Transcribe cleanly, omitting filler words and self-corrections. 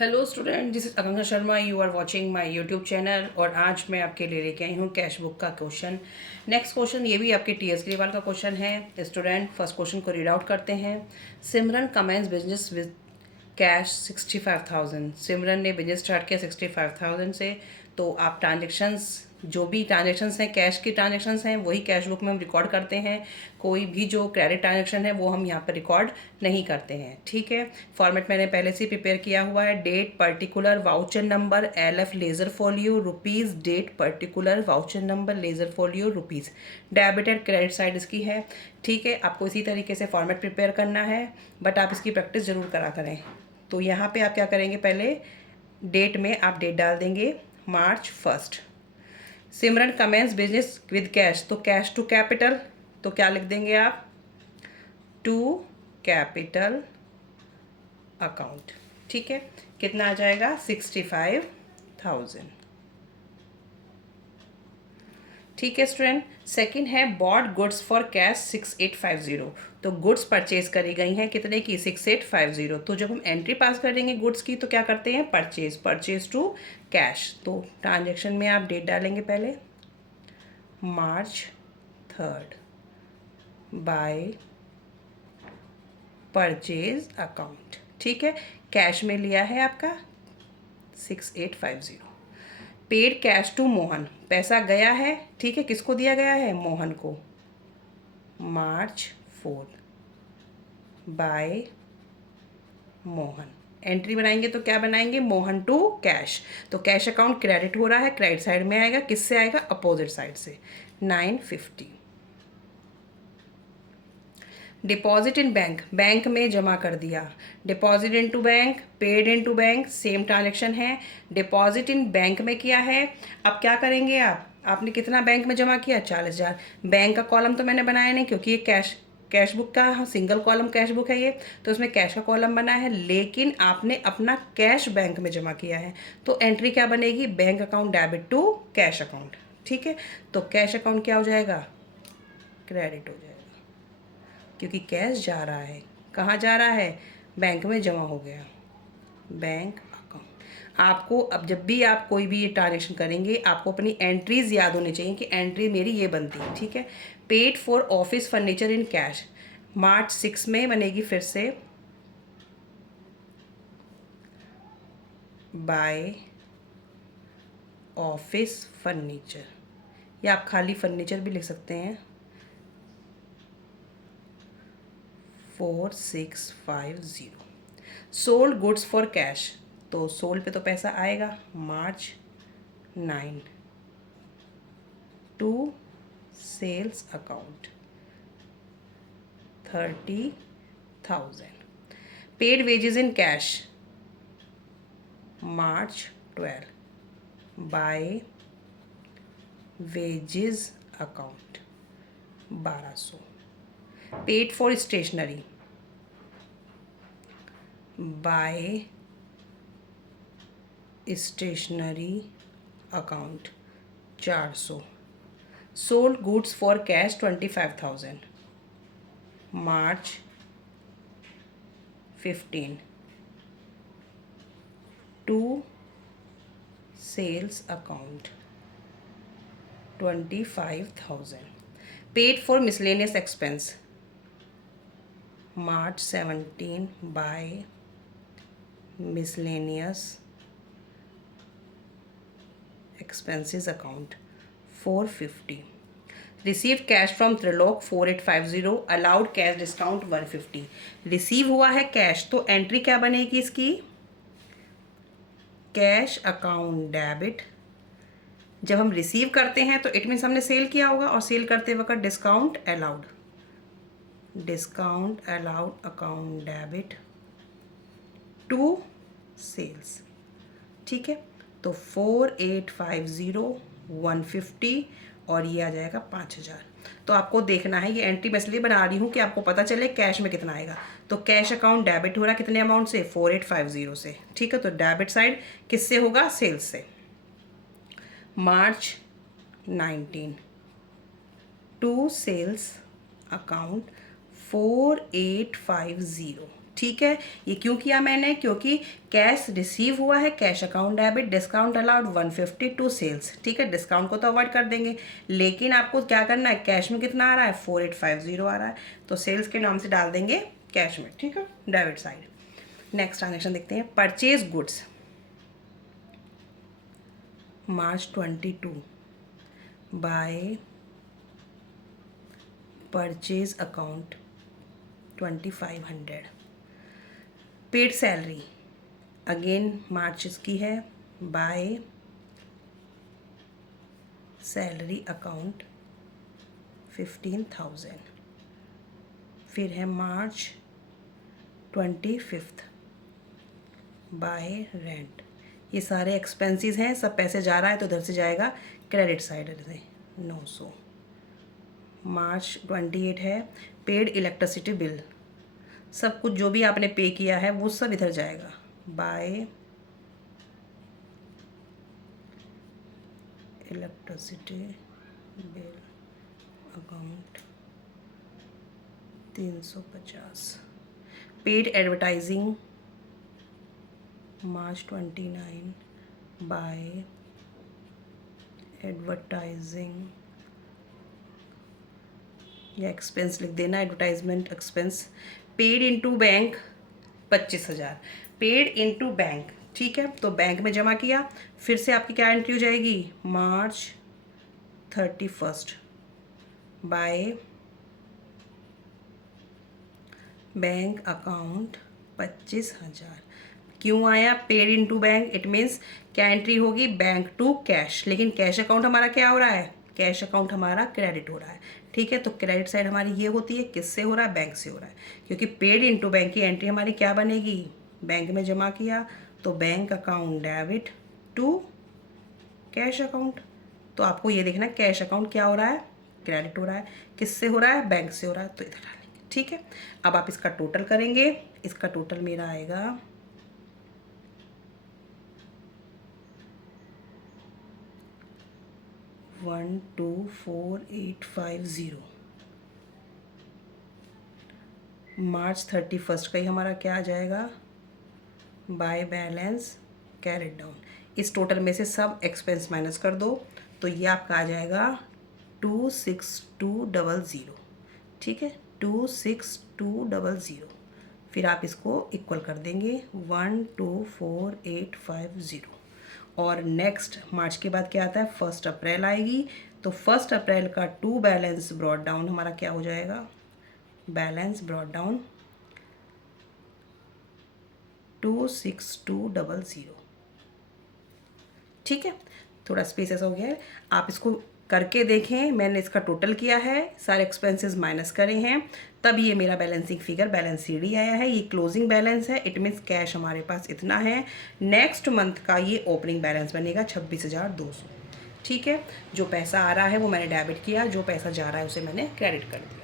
Hello student, this is Akanksha Sharma. You are watching my YouTube channel और आज मैं आपके लिए लेके आई हूँ कैश बुक का क्वेश्चन। नेक्स्ट क्वेश्चन ये भी आपके टीएस ग्रेवाल का क्वेश्चन है। स्टूडेंट फर्स्ट क्वेश्चन को रीड आउट करते हैं। Simran commences business with cash 65,000। Simran ने बिजनेस स्टार्ट किया 65,000 से। तो आप ट्रांजेक्शन्स, जो भी ट्रांजेक्शन्स हैं, कैश की ट्रांजेक्शन्स हैं, वही कैश बुक में हम रिकॉर्ड करते हैं। कोई भी जो क्रेडिट ट्रांजेक्शन है वो हम यहाँ पर रिकॉर्ड नहीं करते हैं। ठीक है, फॉर्मेट मैंने पहले से प्रिपेयर किया हुआ है। Date particular voucher number LF ledger folio rupees. Date particular voucher number ledger folio rupees. Debited credit side इसकी है। ठीक है, आपको इसी तरीके से फॉर्मेट प्रिपेयर करना है, बट आप इसकी प्रैक्टिस ज़रूर करा करें। तो यहाँ पे आप क्या करेंगे, पहले डेट में आप डेट डाल देंगे March 1। Simran commences business with cash, तो कैश टू कैपिटल, तो क्या लिख देंगे आप, टू कैपिटल अकाउंट। ठीक है, कितना आ जाएगा, 65,000। ठीक है स्टूडेंट, सेकंड है बॉट गुड्स फॉर कैश 6850। तो गुड्स परचेज करी गई हैं कितने की, 6850। तो जब हम एंट्री पास करेंगे गुड्स की तो क्या करते हैं, परचेज टू कैश। तो ट्रांजेक्शन में आप डेट डालेंगे पहले March 3 बाय परचेज अकाउंट। ठीक है, कैश में लिया है आपका 6850। पेड कैश टू मोहन, पैसा गया है। ठीक है, किसको दिया गया है, मोहन को। March 4 bye Mohan. एंट्री बनाएंगे तो क्या बनाएंगे, मोहन टू कैश। तो कैश अकाउंट क्रेडिट हो रहा है, क्रेडिट साइड में आएगा, किससे आएगा, अपोजिट साइड से, 950। डिपॉजिट इन बैंक, बैंक में जमा कर दिया। Deposit into bank, paid into bank, same transaction है। डिपॉजिट इन बैंक में किया है। अब क्या करेंगे आपने कितना बैंक में जमा किया, 40,000। बैंक का कॉलम तो मैंने बनाया नहीं क्योंकि ये कैश बुक का सिंगल कॉलम कैश बुक है ये, तो इसमें कैश का कॉलम बना है, लेकिन आपने अपना कैश बैंक में जमा किया है। तो एंट्री क्या बनेगी, bank account debit to cash account. ठीक है, तो कैश अकाउंट क्या हो जाएगा, क्रेडिट हो जाएगा, क्योंकि कैश जा रहा है, कहाँ जा रहा है, बैंक में जमा हो गया, बैंक अकाउंट। आपको अब जब भी आप कोई भी ट्रांजेक्शन करेंगे आपको अपनी एंट्रीज याद होनी चाहिए कि एंट्री मेरी ये बनती है। ठीक है, paid for office furniture in cash, March 6 में बनेगी फिर से, बाय ऑफिस फर्नीचर, या आप खाली फर्नीचर भी लिख सकते हैं, 4650। सोल्ड गुड्स फॉर कैश, तो सोल्ड पे तो पैसा आएगा, March 9 to sales account, 30,000। Paid wages in cash, March 12 by wages account, 1200। Paid for stationery by stationery account, 400। Sold goods for cash 25,000, March 15 to sales account, 25,000। Paid for miscellaneous expense, March 17 by miscellaneous expenses account, 450। Receive cash from Trilok 4850, allowed cash discount 150। Receive हुआ है cash, तो entry क्या बनेगी इसकी, cash account debit. जब हम receive करते हैं तो इट मीन्स हमने सेल किया होगा, और सेल करते वक्त discount allowed, discount allowed account debit to sales. ठीक है, तो 4850 150 और ये आ जाएगा 5,000। तो आपको देखना है, ये एंट्री मैं इसलिए बना रही हूँ कि आपको पता चले कैश में कितना आएगा। तो कैश अकाउंट डेबिट हो रहा है कितने अमाउंट से, 4850 से। ठीक है, तो डेबिट साइड किससे होगा, सेल्स से। March 19 to sales account 4850। ठीक है। ये क्यों किया मैंने, क्योंकि कैश रिसीव हुआ है, cash account debit, discount allowed 150 to sales. ठीक है, डिस्काउंट को तो अवॉइड कर देंगे, लेकिन आपको क्या करना है, कैश में कितना आ रहा है, 4850 आ रहा है, तो सेल्स के नाम से डाल देंगे कैश में। ठीक है, डेबिट साइड। नेक्स्ट ट्रांजेक्शन देखते हैं, purchase goods March 22 by purchase account 2500। Paid salary again March की है, बाय सैलरी अकाउंट 15,000। फिर है March 25 बाय रेंट। ये सारे एक्सपेंसेस हैं, सब पैसे जा रहा है तो उधर से जाएगा क्रेडिट साइड से 900। March 28 है, पेड इलेक्ट्रिसिटी बिल, सब कुछ जो भी आपने पे किया है वो सब इधर जाएगा, by electricity bill account 350। Paid advertising March 29 by advertising, या एक्सपेंस लिख देना, advertisement expense. Paid into bank 25,000, paid into bank. ठीक है, तो बैंक में जमा किया, फिर से आपकी क्या एंट्री हो जाएगी, March 31 बाय बैंक अकाउंट 25,000। क्यों आया paid into bank, it means क्या एंट्री होगी, बैंक टू कैश, लेकिन कैश अकाउंट हमारा क्या हो रहा है, कैश अकाउंट हमारा क्रेडिट हो रहा है। ठीक है, तो क्रेडिट साइड हमारी ये होती है, किससे हो रहा है, बैंक से हो रहा है, क्योंकि पेड इनटू बैंक की एंट्री हमारी क्या बनेगी, बैंक में जमा किया तो bank account debit to cash account. तो आपको ये देखना कैश अकाउंट क्या हो रहा है, क्रेडिट हो रहा है, किससे हो रहा है, बैंक से हो रहा है, तो इधर डालेंगे। ठीक है, अब आप इसका टोटल करेंगे, इसका टोटल मेरा आएगा 124,850। March 31 का ही हमारा क्या आ जाएगा, बाय बैलेंस कैरेट डाउन। इस टोटल में से सब एक्सपेंस माइनस कर दो, तो ये आपका आ जाएगा 26200। ठीक है, 26200। फिर आप इसको इक्वल कर देंगे 124,850। और नेक्स्ट मार्च के बाद क्या आता है, 1 अप्रैल आएगी, तो 1 अप्रैल का टू बैलेंस ब्रॉड डाउन हमारा क्या हो जाएगा, बैलेंस ब्रॉड डाउन 26200। ठीक है, थोड़ा स्पेस ऐसा हो गया है, आप इसको करके देखें, मैंने इसका टोटल किया है, सारे एक्सपेंसेस माइनस करे हैं, तब ये मेरा बैलेंसिंग फिगर बैलेंस सीडी आया है। ये क्लोजिंग बैलेंस है, इट मीन्स कैश हमारे पास इतना है। नेक्स्ट मंथ का ये ओपनिंग बैलेंस बनेगा 26,200। ठीक है, जो पैसा आ रहा है वो मैंने डेबिट किया, जो पैसा जा रहा है उसे मैंने क्रेडिट कर दिया।